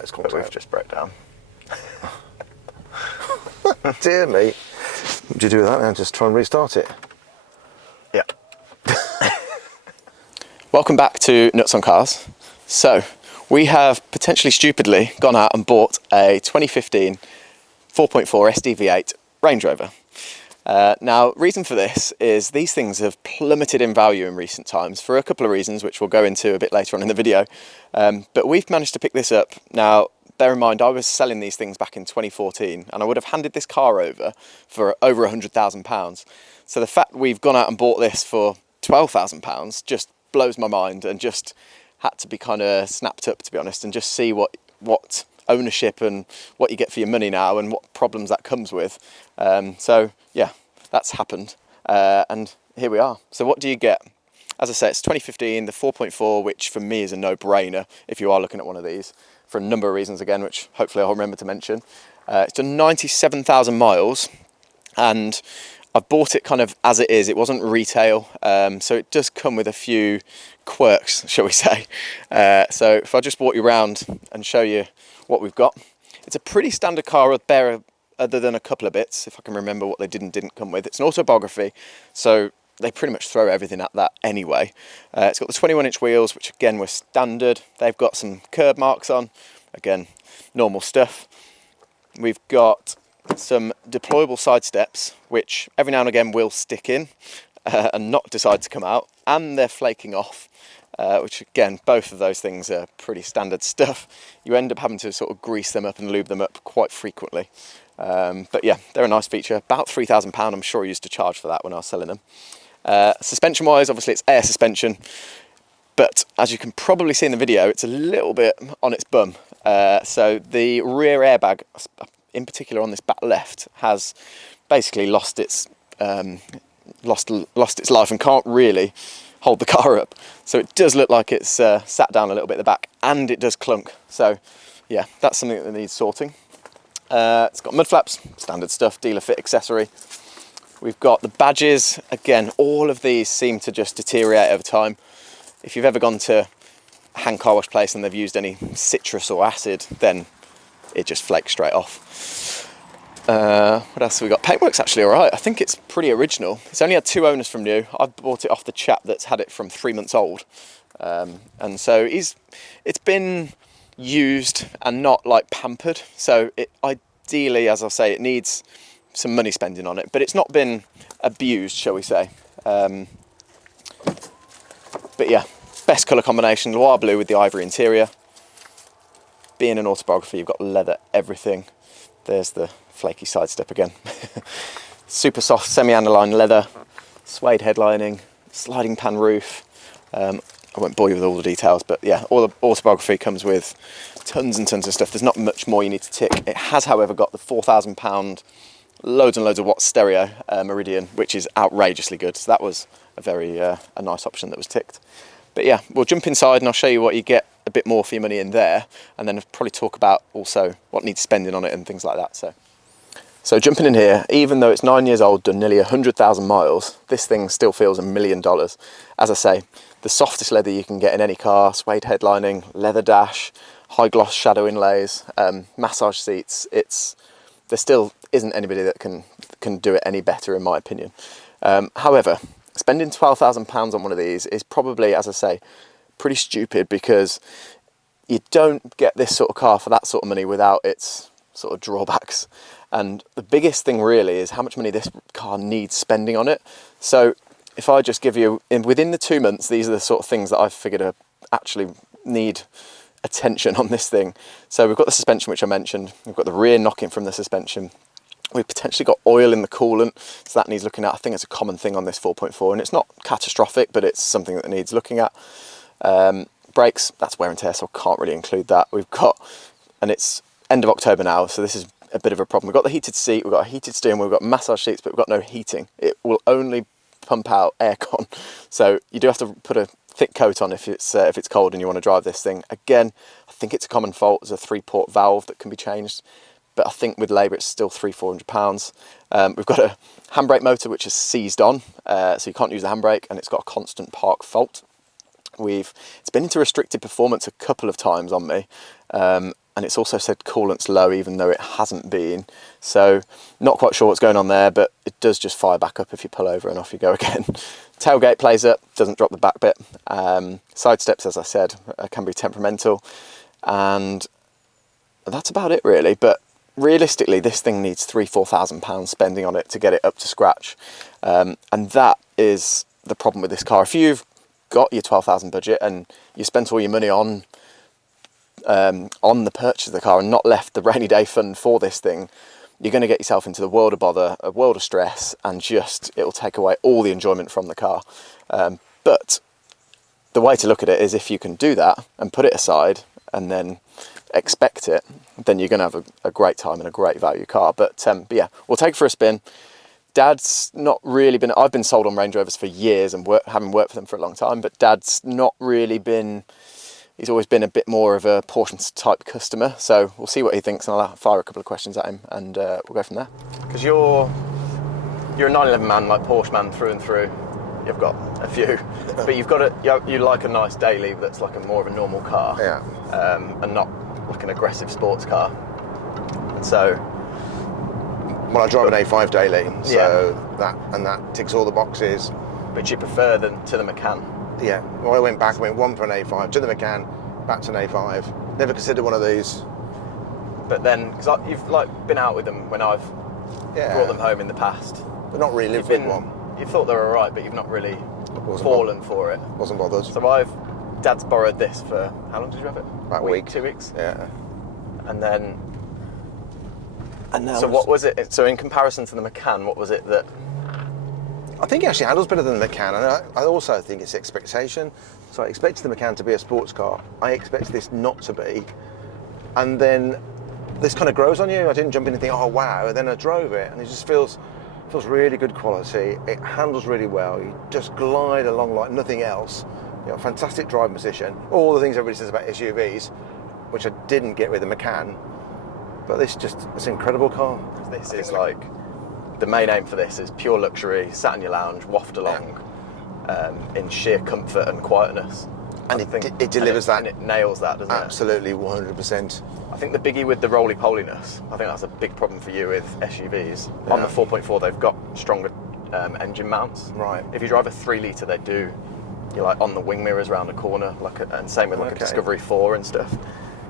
It's called. But we've just broke down. Dear me. What do you do with that then? Just try and restart it? Yeah. Welcome back to Nuts on Cars. So, we have potentially stupidly gone out and bought a 2015 4.4 SDV8 Range Rover. Now, reason for this is these things have plummeted in value in recent times for a couple of reasons, which we'll go into a bit later on in the video. But we've managed to pick this up. Now, bear in mind, I was selling these things back in 2014, and I would have handed this car over for over £100,000. So the fact we've gone out and bought this for £12,000 just blows my mind, and just had to be kind of snapped up, to be honest, and just see what ownership and what you get for your money now and what problems that comes with. So yeah, that's happened, and here we are. So what do you get? As I say, it's 2015, the 4.4, which for me is a no-brainer if you are looking at one of these, for a number of reasons again, which hopefully I'll remember to mention. It's done 97,000 miles, and I've bought it kind of as it is. It wasn't retail, so it does come with a few quirks, shall we say. So if I just walk you around and show you what we've got. It's a pretty standard car, other than a couple of bits, if I can remember what they didn't come with. It's an autobiography, so they pretty much throw everything at that anyway. It's got the 21-inch wheels, which again were standard. They've got some curb marks on, again, normal stuff. We've got some deployable side steps, which every now and again will stick in and not decide to come out, and they're flaking off, which again, both of those things are pretty standard stuff. You end up having to sort of grease them up and lube them up quite frequently. But yeah, they're a nice feature. About £3,000 I'm sure I used to charge for that when I was selling them. Suspension wise, obviously it's air suspension, but as you can probably see in the video, it's a little bit on its bum. So the rear airbag, in particular on this back left, has basically lost its life and can't really hold the car up. So it does look like it's sat down a little bit at the back, and it does clunk. So yeah, that's something that needs sorting. It's got mud flaps, standard stuff, dealer fit accessory. We've got the badges. Again, all of these seem to just deteriorate over time. If you've ever gone to a hand car wash place and they've used any citrus or acid, then it just flakes straight off. What else have we got? Paintwork's actually all right. I think it's pretty original. It's only had 2 owners from new. I bought it off the chap that's had it from 3 months old. And so it's been used and not like pampered. So ideally, as I say, it needs some money spending on it, but it's not been abused, shall we say. But yeah, best colour combination, Loire blue with the ivory interior. Being an autobiography, you've got leather everything. There's the flaky side step again. Super soft semi-aniline leather, suede headlining, sliding pan roof. I won't bore you with all the details, but yeah, all the autobiography comes with tons and tons of stuff. There's not much more you need to tick. It has, however, got the £4,000 loads and loads of watts stereo Meridian, which is outrageously good. So that was a nice option that was ticked. But yeah, we'll jump inside and I'll show you what you get a bit more for your money in there, and then I'll probably talk about also what needs spending on it and things like that. So jumping in here, even though it's 9 years old, done nearly 100,000 miles, this thing still feels $1 million. As I say, the softest leather you can get in any car, suede headlining, leather dash, high gloss shadow inlays, massage seats. There still isn't anybody that can do it any better, in my opinion. However, spending £12,000 on one of these is probably, as I say, pretty stupid, because you don't get this sort of car for that sort of money without its sort of drawbacks. And the biggest thing really is how much money this car needs spending on it. So if I just give you, within the 2 months, these are the sort of things that I've figured actually need attention on this thing. So we've got the suspension, which I mentioned. We've got the rear knocking from the suspension. We've potentially got oil in the coolant, so that needs looking at. I think it's a common thing on this 4.4, and it's not catastrophic, but it's something that needs looking at. Brakes, that's wear and tear, so I can't really include that. We've got, and it's end of October now, so this is a bit of a problem. We've got the heated seat, we've got a heated steering wheel, we've got massage seats, but we've got no heating. It will only pump out aircon, so you do have to put a thick coat on if it's cold and you want to drive this thing. Again, I think it's a common fault. There's a 3-port valve that can be changed, but I think with labour it's still £300-400. We've got a handbrake motor which is seized on, so you can't use the handbrake, and it's got a constant park fault. It's been into restricted performance a couple of times on me, and it's also said coolant's low even though it hasn't been. So not quite sure what's going on there, but it does just fire back up if you pull over and off you go again. Tailgate plays up, doesn't drop the back bit. Side steps, as I said, can be temperamental, and that's about it really. But realistically, this thing needs £3,000-4,000 spending on it to get it up to scratch, and that is the problem with this car. If you've got your 12,000 budget and you spent all your money on the purchase of the car and not left the rainy day fund for this thing, you're going to get yourself into the world of bother, a world of stress, and just it'll take away all the enjoyment from the car. But the way to look at it is if you can do that and put it aside and then expect it, then you're going to have a great time and a great value car. But yeah, we'll take it for a spin. Dad's not really been, I've been sold on Range Rovers for years and having worked for them for a long time, but Dad's not really been, he's always been a bit more of a Porsche type customer. So we'll see what he thinks, and I'll fire a couple of questions at him, and we'll go from there. Because you're a 911 man, like Porsche man through and through. You've got a few, but you've got you like a nice daily that's like a more of a normal car, and not like an aggressive sports car. So, well, I drive an A5 daily, so that ticks all the boxes. But you prefer to the Macan? Yeah. Well, I went one for an A5 to the Macan, back to an A5. Never considered one of these. But then, because you've like been out with them when I've brought them home in the past, but not really lived with one. You thought they were alright, but you've not really fallen for it. Wasn't bothered. So Dad's borrowed this for, how long did you have it? About a week. 2 weeks? Yeah. And then... And now so what was it? So in comparison to the Macan, what was it that... I think it actually handles better than the Macan, and I also think it's expectation. So I expected the Macan to be a sports car. I expected this not to be. And then this kind of grows on you. I didn't jump in and think, oh wow, and then I drove it, and it just feels really good quality. It handles really well. You just glide along like nothing else. You know, fantastic driving position. All the things everybody says about SUVs, which I didn't get with the Macan. But it's an incredible car. This is like, the main aim for this is pure luxury, sat in your lounge, waft along, in sheer comfort and quietness. And it delivers that. And it nails that, doesn't absolutely, it? Absolutely, 100%. I think the biggie with the roly-poliness, I think that's a big problem for you with SUVs. Yeah. On the 4.4, they've got stronger engine mounts. Right. If you drive a 3 litre, you're like on the wing mirrors around a corner, and same with like a Discovery 4 and stuff.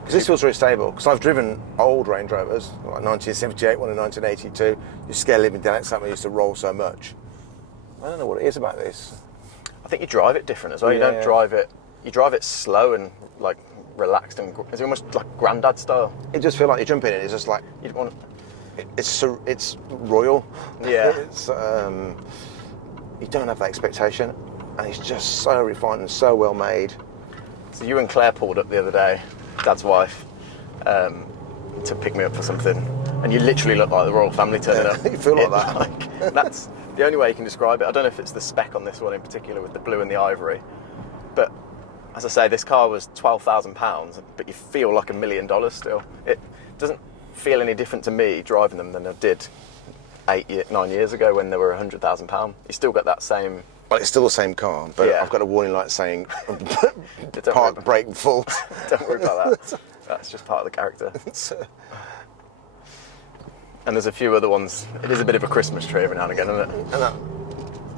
Because this feels very stable. Because I've driven old Range Rovers, like 1978, one in 1982. You scare living down something used to roll so much. I don't know what it is about this. I think you drive it different as well. Yeah. You don't drive it. You drive it slow and like relaxed, and it's almost like granddad style. It just feels like you jump in it. It's just like you want. It's royal. Yeah. It's you don't have that expectation, and it's just so refined and so well made. So you and Claire pulled up the other day, Dad's wife, to pick me up for something, and you literally look like the royal family turning up. You feel like that. That's the only way you can describe it. I don't know if it's the spec on this one in particular with the blue and the ivory, but as I say, this car was £12,000, but you feel like $1 million still. It doesn't feel any different to me driving them than I did 9 years ago when they were £100,000. You still got that same... Well, it's still the same car, but yeah. I've got a warning light saying park, brake, full. Don't worry about that. That's just part of the character. And there's a few other ones. It is a bit of a Christmas tree every now and again, isn't it?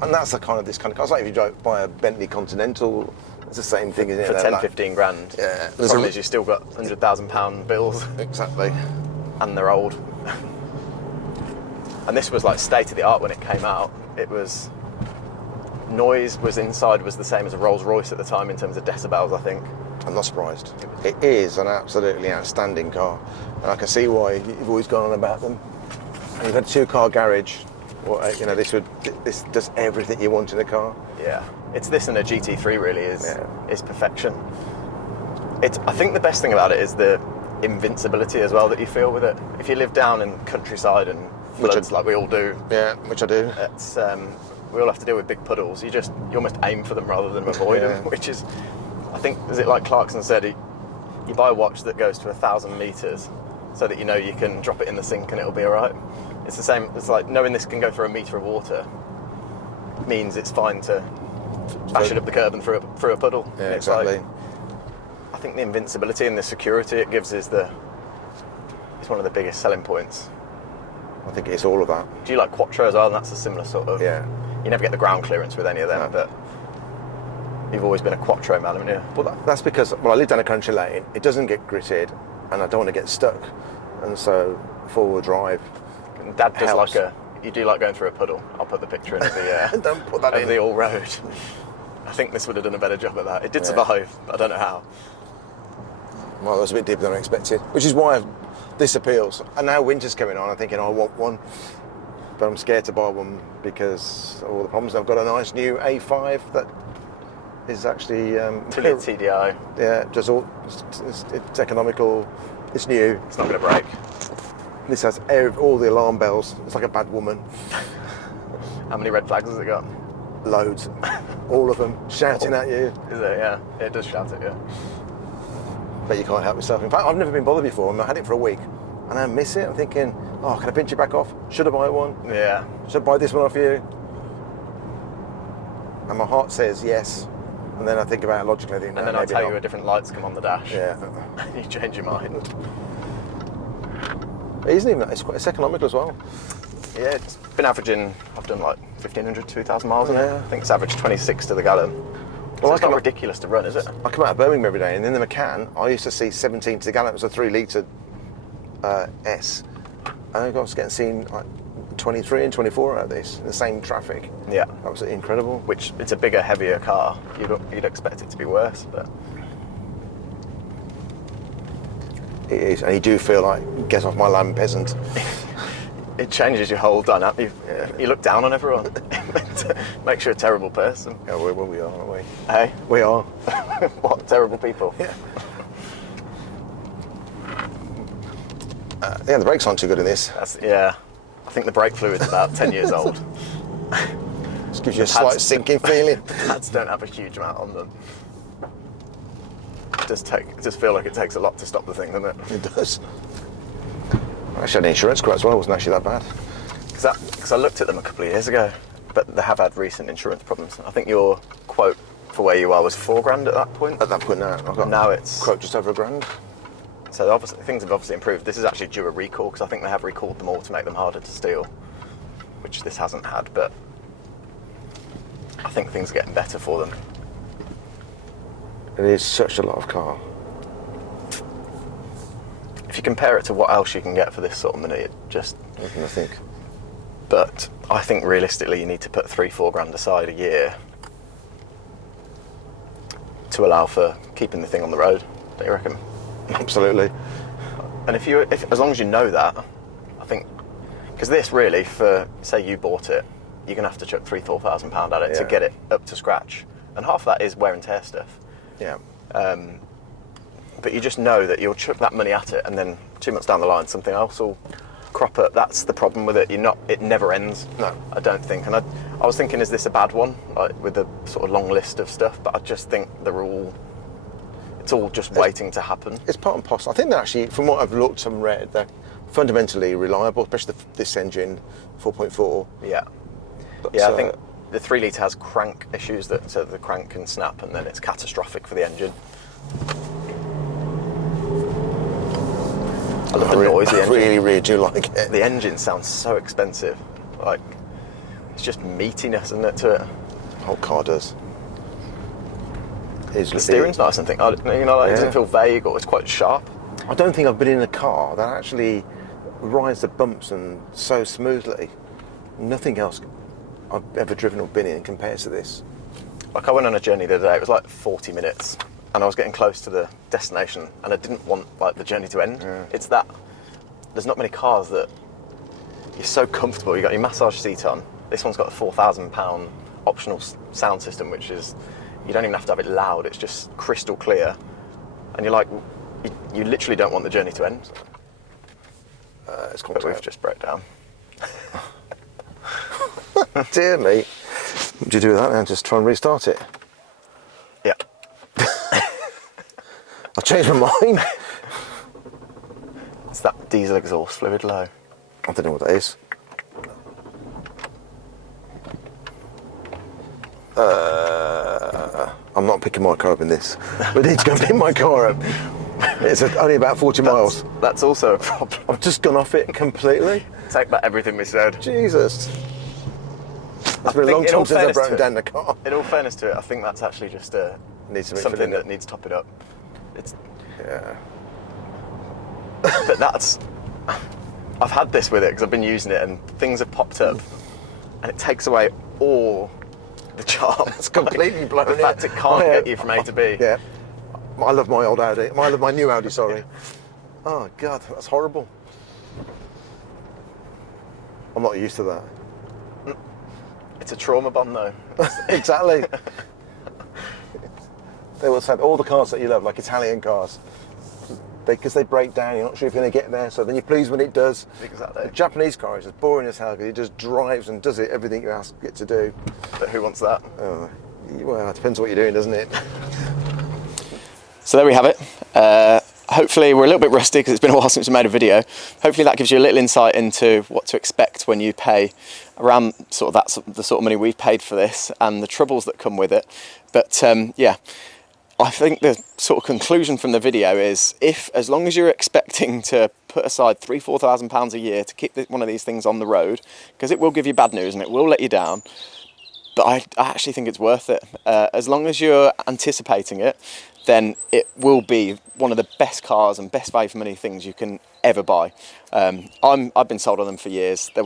And that's the kind of this kind of car. It's like if you buy a Bentley Continental, it's the same thing, isn't it? For 10, 15 grand. Yeah. The problem is you still got £100,000 bills. Exactly. And they're old. And this was like state of the art when it came out. It was... Noise was the same as a Rolls Royce at the time in terms of decibels, I think. I'm not surprised. It is an absolutely outstanding car, and I can see why you've always gone on about them. And you've had a 2-car garage. Well, you know, this does everything you want in a car. Yeah, it's this and a GT3 really is perfection. I think the best thing about it is the invincibility as well that you feel with it. If you live down in countryside and floods like we all do. Yeah, which I do. It's we all have to deal with big puddles. You almost aim for them rather than avoid them, which is, I think, is it like Clarkson said, you buy a watch that goes to 1,000 metres so that you know you can drop it in the sink and it'll be all right. It's the same, it's like knowing this can go through a metre of water means it's fine to bash it up the curb and through a puddle. Yeah, exactly. Like, I think the invincibility and the security it gives is the it's one of the biggest selling points. I think it's all of that. Do you like Quattro as well? And that's a similar sort of... Yeah. You never get the ground clearance with any of them, No. but you've always been a Quattro man, haven't you? Well, that's because, I live down a country lane. It doesn't get gritted, and I don't want to get stuck. And so, four-wheel drive. And Dad does helps. you do like going through a puddle. I'll put the picture in of the, Don't put that of in. the all road. I think this would have done a better job of that. It did survive, but I don't know how. Well, that was a bit deeper than I expected, which is why this appeals. And now winter's coming on, I'm thinking I want one, but I'm scared to buy one because of all the problems. I've got a nice new A5 that is actually Fully TDI. yeah, just all it's economical. It's new. It's not going to break. This has all the alarm bells. It's like a bad woman. How many red flags has it got? Loads, all of them shouting at you. Is it? Yeah. It does shout at you. But you can't help yourself. In fact, I've never been bothered before, and I had it for a week, and I miss it. I'm thinking, oh, can I pinch it back off? Should I buy one? Yeah. Should I buy this one off you? And my heart says yes, and then I think about it logically. I think, no, And then I'll maybe tell not. you a different lights come on the dash. Yeah. And you change your mind. It isn't even. It's economical as well. Yeah, it's been averaging, I've done like 1,500, 2,000 miles on it. Yeah. I think it's averaged 26 to the gallon. Well, So it's not ridiculous to run, is it? I come out of Birmingham every day, and in the McCann, I used to see 17 to the gallon. It was a 3 litre S. And I was getting seen like 23 and 24 out of this in the same traffic. Yeah. That was incredible. Which, it's a bigger, heavier car. You'd expect it to be worse, but It is, and you do feel like, get off my land, peasant. it changes your whole dynamic. You look down on everyone. Makes you a terrible person. Yeah, we are, aren't we? Hey? We are. What terrible people? Yeah. Yeah, the brakes aren't too good in this. Yeah. I think the brake fluid's about 10 years old. Just gives you a slight sinking feeling. Pads don't have a huge amount on them. It does feel like it takes a lot to stop the thing, doesn't it? It does. I actually had an insurance quote as well. It wasn't actually that bad. Because I looked at them a couple of years ago, but they have had recent insurance problems. I think your quote for where you are was $4,000 at that point. At that point now, I've got Now it's quote just over £1,000. So obviously, things have obviously improved. This is actually due a recall because I think they have recalled them all to make them harder to steal, which this hasn't had. But I think things are getting better for them. It is such a lot of car. If you compare it to what else you can get for this sort of money, it just. I think. But I think realistically, you need to put $3-4 aside a year to allow for keeping the thing on the road. Don't you reckon? Absolutely. And if as long as you know that, I think, because this really, for say you bought it, you're gonna have to chuck £3,000-4,000 at it to get it up to scratch, and half of that is wear and tear stuff. Yeah. But you just know that you'll chuck that money at it, and then 2 months down the line, something else will crop up. That's the problem with it. It never ends. No. I don't think. And I was thinking, is this a bad one, like with a sort of long list of stuff? But I just think it's all just waiting to happen. It's part and parcel. I think they're actually, from what I've looked and read, they're fundamentally reliable, especially this engine, 4.4. Yeah. But, Yeah, I think the 3 litre has crank issues, so the crank can snap, and then it's catastrophic for the engine. I love the noise the I engine. really do like it. The engine sounds so expensive. Like, it's just meatiness, isn't it, to it? The whole car does. The steering's nice, I think. It doesn't feel vague, or it's quite sharp. I don't think I've been in a car that actually rides the bumps and so smoothly. Nothing else I've ever driven or been in compares to this. Like, I went on a journey the other day, it was like 40 minutes, and I was getting close to the destination, and I didn't want like the journey to end. Yeah. It's that there's not many cars that you're so comfortable. You got your massage seat on. This one's got a £4,000 optional sound system, which is, you don't even have to have it loud. It's just crystal clear, and you're like, you literally don't want the journey to end. It's But we've just broke down. Dear me. What do you do with that then? Just try and restart it? Yeah. I've changed my mind. It's that diesel exhaust fluid low. I don't know what that is. I'm not picking my car up in this. We need to go and pick my car up. It's only about 40 miles. That's also a problem. I've just gone off it completely. Take back everything we said. Jesus. It's been a think long in all time since I've fairness broken to down the car. In all fairness to it, I think that's actually just Needs to be something filling that it. needs to top it up. It's, Yeah. but that's, I've had this with it because I've been using it and things have popped up and it takes away all the charm. It's completely blown The fact it can't get you from A to B. Yeah. I love my old Audi. I love my new Audi, sorry. Oh, God, that's horrible. I'm not used to that. It's a trauma bomb though. Exactly. They will say all the cars that you love, like Italian cars, because they break down, you're not sure if you're going to get there, so then you're pleased when it does. Exactly. A Japanese car is as boring as hell because it just drives and does everything you ask it to do. But who wants that? Well, it depends what you're doing, doesn't it? So there we have it. Hopefully we're a little bit rusty because it's been a while since we made a video. Hopefully that gives you a little insight into what to expect when you pay around sort of the sort of money we've paid for this and the troubles that come with it. But yeah, I think the sort of conclusion from the video is as long as you're expecting to put aside £3,000–4,000 a year to keep one of these things on the road, because it will give you bad news and it will let you down, but I actually think it's worth it. As long as you're anticipating it, then it will be one of the best cars and best value for money things you can ever buy. I've been sold on them for years. They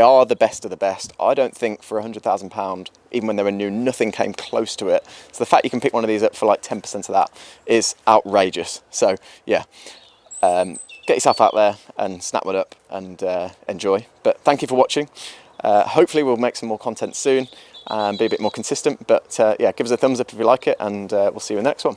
are the best of the best. I don't think for £100,000, even when they were new, nothing came close to it. So the fact you can pick one of these up for like 10% of that is outrageous. So yeah, get yourself out there and snap one up and enjoy. But thank you for watching. Hopefully we'll make some more content soon and be a bit more consistent, but yeah, give us a thumbs up if you like it, and we'll see you in the next one.